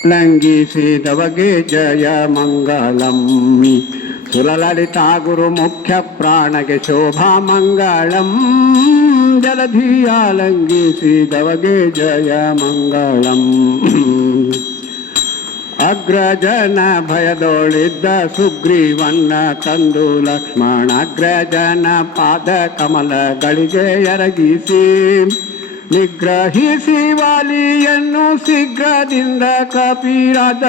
ಲಂಘಿಸಿದವಗೆ ಜಯ ಮಂಗಳಂ. ಸುರಲಲಿತಾ ಗುರು ಮುಖ್ಯ ಪ್ರಾಣಗೆ ಶೋಭಾ ಮಂಗಳಂ. ಜಲಧಿಯ ಲಂಘಿಸಿದವಗೆ ಜಯ ಮಂಗಳಂ. ಅಗ್ರಜನ ಭಯದೊಳಿದ್ದ ಸುಗ್ರೀವನ್ನ ತಂದು ಲಕ್ಷ್ಮಣ ಅಗ್ರಜನ ಪಾದ ಕಮಲಗಳಿಗೆ ಎರಗಿಸಿ ನಿಗ್ರಹಿಸಿ ವಾಲಿಯನ್ನು ಶೀಘ್ರದಿಂದ ಕಪಿರಾಜ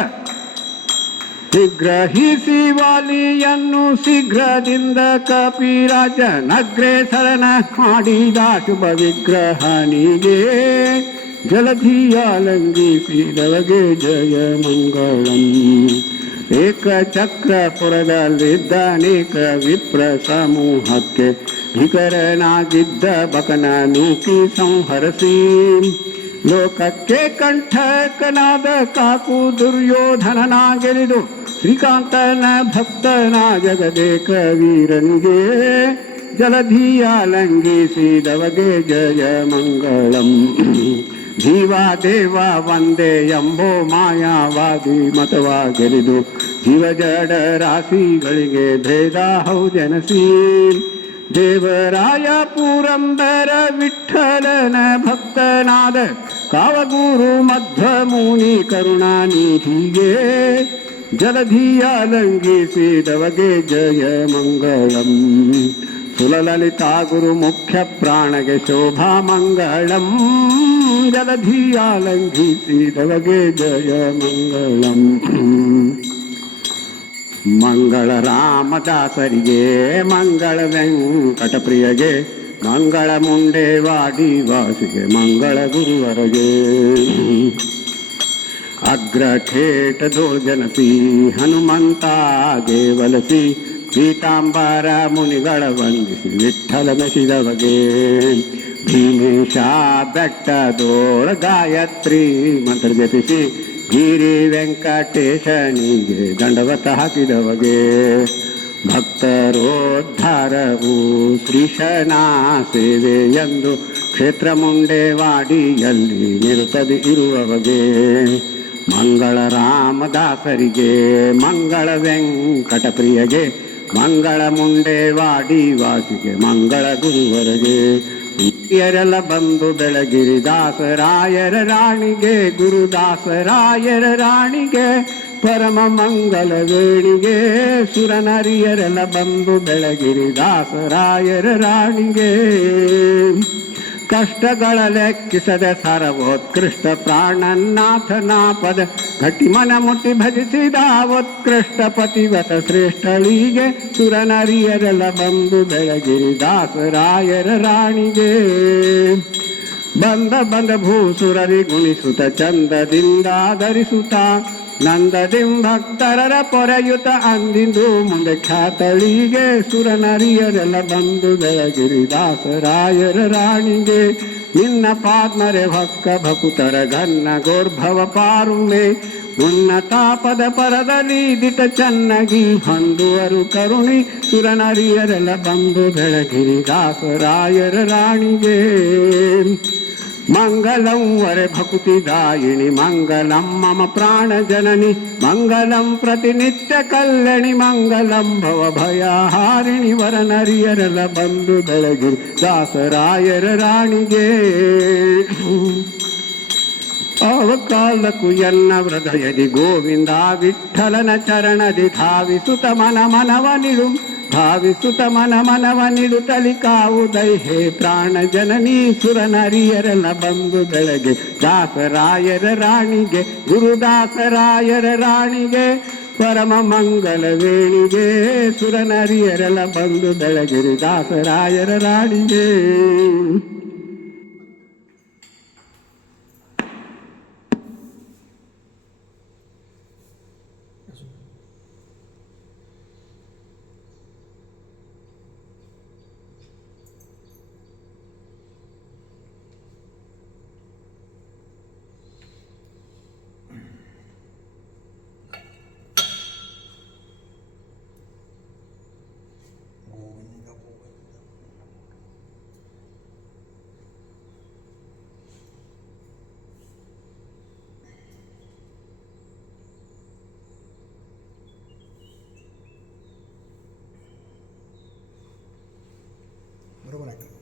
ನಿಗ್ರಹಿಸಿ ವಾಲಿಯನ್ನು ಶೀಘ್ರದಿಂದ ಕಪಿರಾಜನಗ್ರೇಸರನ ಮಾಡಿದ ಶುಭ ವಿಗ್ರಹನಿಗೆ ಜಲಧಿಯ ಲಂಘಿಸಿದವಗೆ ಜಯ ಮಂಗಳಂ. ಏಕಚಕ್ರಪುರದಲ್ಲಿದ್ದ ಅನೇಕ ವಿಪ್ರ ಸಮೂಹಕ್ಕೆ ಭೀಕರನಾಗಿದ್ದ ಬಕನ ನೂಕಿ ಸಂಹರಿಸಿ ಲೋಕಕ್ಕೆ ಕಂಠಕನಾದ ಕಾಕು ದುರ್ಯೋಧನನ ಗೆಲಿದು ಶ್ರೀಕಾಂತನ ಭಕ್ತನ ಜಗದೇಕ ವೀರನಿಗೆ ಜಲಧಿಯ ಲಂಘಿಸಿದವಗೆ ಜಯ ಮಂಗಳಂ. ಜೀವ ದೇವ ಒಂದೇ ಎಂಬೋ ಮಾಯಾವಾದಿ ಮತವ ಗೆಲಿದು ಜೀವ ಜಡ ರಾಶಿಗಳಿಗೆ ಭೇದ ಹೌದೆನಸಿ ದೇವರಾಯ ಪುರಂದರ ವಿಠಲನ ಭಕ್ತನಾದ ಕಾವಗುರು ಮಧ್ವ ಮುನಿ ಕರುಣಾನಿಧಿಗೆ ಜಲಧಿಯ ಲಂಘಿಸಿದವಗೆ ಜಯ ಮಂಗಳಂ. ಸುಲಲಿತಾ ಗುರು ಮುಖ್ಯ ಪ್ರಾಣಗೆ ಶೋಭಾ ಮಂಗಳಂ. ಜಲಧಿಯ ಲಂಘಿಸಿದವಗೆ ಜಯ ಮಂಗಳಂ. ಮಂಗಳ ರಾಮದಾಸರಿಗೆ ಮಂಗಳ ವೆಂಕಟಪ್ರಿಯಗೆ ಮಂಗಳ ಮುಂಡೇವಾಡಿ ವಾಸಿಗೆ ಮಂಗಳ ಗುರುವರಗೆ ಅಗ್ರಖೇಟ ದೋಜನಸಿ ಹನುಮಂತ ದೇವಲಸಿ ಪೀತಾಂಬರ ಮುನಿಗಳ ವಂದಿಸಿ ವಿಠಲ ಮೆಸಿದವಗೆ ಭೀಮೇಶ ಬೆಟ್ಟದೋಳ ಗಾಯತ್ರಿ ಮಂತ್ರ ಜಪಿಸಿ ಗಿರಿ ವೆಂಕಟೇಶನಿಗೆ ದಂಡವತ ಹಾಕಿದವಗೆ ಭಕ್ತರೋದ್ಧಾರವು ಶ್ರೀಶನ ಸೇವೆ ಎಂದು ಕ್ಷೇತ್ರ ಮುಂಡೇವಾಡಿಯಲ್ಲಿ ನಿರುತ್ತದೆ ಇರುವವಗೆ ಮಂಗಳ ರಾಮದಾಸರಿಗೆ ಮಂಗಳ ವೆಂಕಟಪ್ರಿಯಗೆ ಮಂಗಳ ಮುಂಡೇವಾಡಿ ವಾಸಿಗೆ ಮಂಗಳ ಗುರುವರಗೆ ಹಿರಿಯರೆಲ್ಲ ಬಂದು ಬೆಳಗಿರಿ ದಾಸರಾಯರ ರಾಣಿಗೆ ಗುರುದಾಸರಾಯರ ರಾಣಿಗೆ ಪರಮ ಮಂಗಲ ವೇಣಿಗೆ ಸುರನರಿಯರೆಲ್ಲ ಬಂದು ಬೆಳಗಿರಿ ದಾಸರಾಯರ ರಾಣಿಗೆ ಕಷ್ಟಗಳ ಲೆಕ್ಕಿಸದೆ ಸರ್ವೋತ್ಕೃಷ್ಟ ಪ್ರಾಣನಾಥನ ಪದ ಗಟ್ಟಿ ಮನ ಮುಟ್ಟಿ ಭಜಿಸಿದ ಉತ್ಕೃಷ್ಟ ಪತಿವತ ಶ್ರೇಷ್ಠಳಿಗೆ ಸುರನರಿಯರೆಲ್ಲ ಬಂದು ಬೆಳಗಿರಿ ದಾಸರಾಯರ ರಾಣಿಗೆ ಬಂದ ಬಂದ ಭೂಸುರರಿ ಗುಣಿಸುತ್ತ ಚಂದದಿಂದ ಧರಿಸುತ್ತ ನಂದದಿಂ ಭಕ್ತರರ ಪೊರೆಯುತ ಅಂದಿಂದು ಮುಂದೆ ಖ್ಯಾತಳಿಗೆ ಸುರನರಿಯರೆಲ್ಲ ಬಂದು ಬೆಳಗಿರಿ ದಾಸರಾಯರ ರಾಣಿಗೆ ನಿನ್ನ ಪಾದ್ಮರೆ ಭಕ್ಕ ಭಕುತರ ಘನ್ನ ಗೋರ್ಭವ ಪಾರುಮೆ ಉನ್ನತ ಪದ ಪರದಲ್ಲಿ ದಿಟ ಚೆನ್ನಾಗಿ ಹೊಂದುವರು ಕರುಣಿ ಸುರನರಿಯರೆಲ್ಲ ಬಂದು ಬೆಳಗಿರಿ ದಾಸರಾಯರ ರಾಣಿಗೆ ಮಂಗಲಂ ವರೆ ಭಕುತಿದಾಯಿನಿ ಮಂಗಲಂ ಮಮ ಪ್ರಾಣ ಜನನಿ ಮಂಗಲಂ ಪ್ರತಿನಿತ್ಯ ಕಲ್ಯಾಣಿ ಮಂಗಲಂ ಭವ ಭಯಹಾರಿಣಿ ವರನರಿಯರೆಲ್ಲ ಬಂದು ಬೆಳಗಿರಿ ದಾಸರಾಯರ ರಾಣಿಗೆ ಅವಕಾಲಕ್ಕೂ ಎನ್ನ ಹೃದಯದಿ ಗೋವಿಂದ ವಿಠಲನ ಚರಣದಿ ಧಾವಿಸುತ ಮನ ಮನವ ನಿಡು ಭಾವಿಸುತ ಮನ ಮನವ ನಿಡುತ್ತಲಿ ಕಾವುದೈ ಹೇ ಪ್ರಾಣ ಜನನಿ ಸುರನರಿಯರೆಲ್ಲ ಬಂದು ಬೆಳಗ್ಗೆ ದಾಸರಾಯರ ರಾಣಿಗೆ ಗುರುದಾಸರಾಯರ ರಾಣಿಗೆ ಪರಮ ಮಂಗಲ ವೇಣಿಗೆ ಸುರನರಿಯರೆಲ್ಲ ಬಂದು ಬೆಳಗಿರಿ ದಾಸರಾಯರ ರಾಣಿಗೆ बरोबर आहे.